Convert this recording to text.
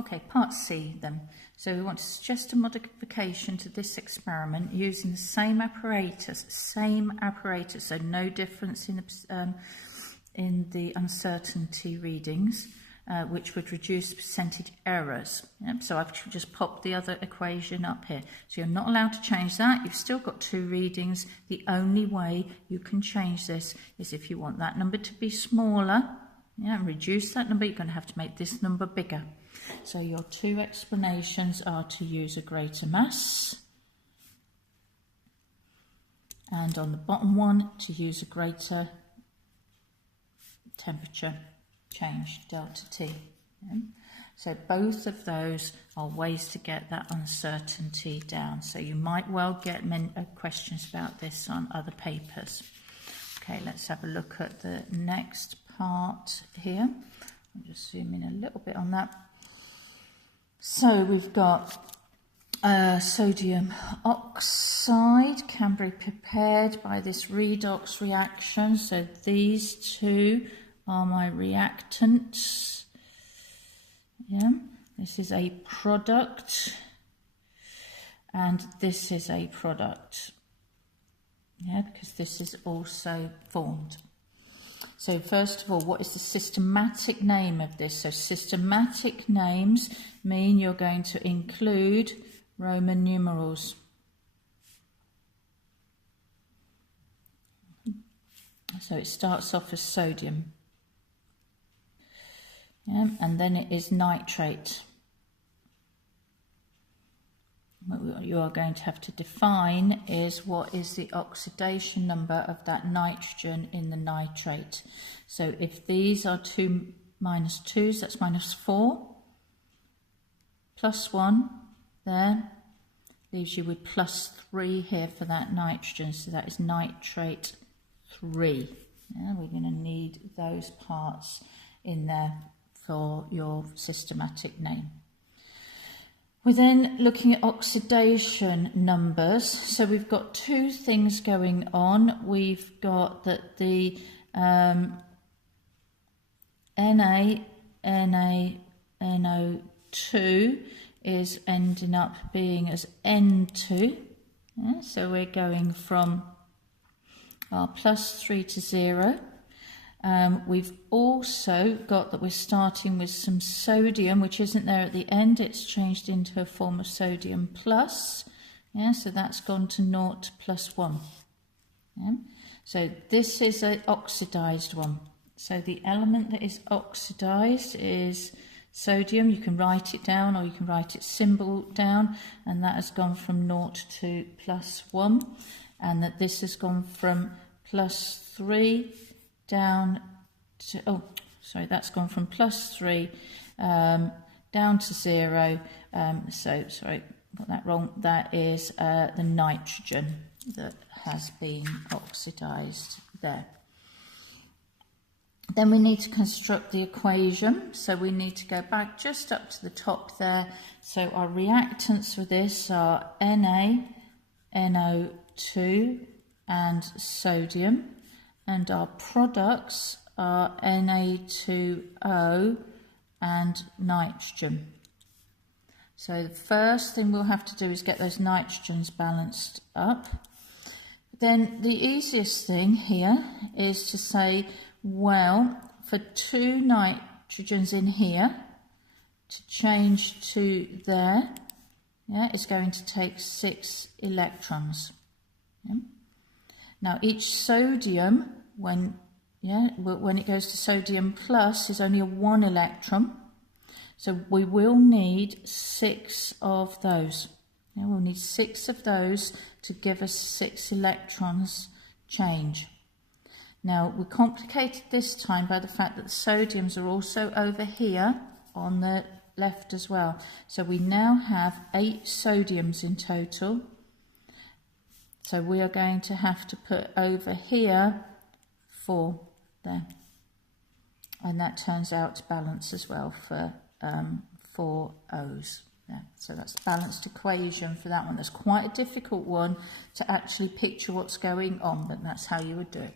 Okay, part C then. So we want to suggest a modification to this experiment using the same apparatus, so no difference in the uncertainty readings, which would reduce percentage errors. Yep, so I've just popped the other equation up here. So you're not allowed to change that. You've still got two readings. The only way you can change this is if you want that number to be smaller, and reduce that number, you're going to have to make this number bigger. So your two explanations are to use a greater mass, and on the bottom one to use a greater temperature change, delta T. So both of those are ways to get that uncertainty down. So you might well get questions about this on other papers. Okay, let's have a look at the next part here. I'll just zoom in a little bit on that. So we've got sodium oxide can be prepared by this redox reaction. So these two are my reactants. Yeah, this is a product and this is a product. Yeah, because this is also formed. So first of all, what is the systematic name of this? So systematic names mean you're going to include Roman numerals. So it starts off as sodium. Yeah, and then it is nitrate. What you are going to have to define is what is the oxidation number of that nitrogen in the nitrate. So if these are 2 minus 2s, that's minus 4. Plus 1 there leaves you with plus 3 here for that nitrogen. So that is nitrate 3. Yeah, we're going to need those parts in there for your systematic name. We're then looking at oxidation numbers. So we've got two things going on. We've got that the NaNO2 is ending up being as N2. Yeah, so we're going from our plus 3 to 0. We've also got that we're starting with some sodium, which isn't there at the end. It's changed into a form of sodium plus. Yeah, so that's gone to 0 plus 1. Yeah. So this is an oxidized one. So the element that is oxidized is sodium. You can write it down or you can write its symbol down, and that has gone from 0 to plus 1, and that this has gone from plus 3 down to, that's gone from plus 3 down to 0. So, sorry, got that wrong. That is the nitrogen that has been oxidized there. Then we need to construct the equation. So we need to go back just up to the top there. So our reactants for this are NaNO2 and sodium. And our products are Na2O and nitrogen. So the first thing we'll have to do is get those nitrogens balanced up. Then the easiest thing here is to say, well, for 2 nitrogens in here, to change to there, it's going to take 6 electrons. Yeah. Now each sodium, when it goes to sodium plus, is only a 1 electron. So we will need 6 of those. Yeah, we'll need 6 of those to give us 6 electrons change. Now we complicated this time by the fact that the sodiums are also over here on the left as well. So we now have 8 sodiums in total. So we are going to have to put over here 4 there. And that turns out to balance as well for 4 O's there. So that's the balanced equation for that one. That's quite a difficult one to actually picture what's going on, but that's how you would do it.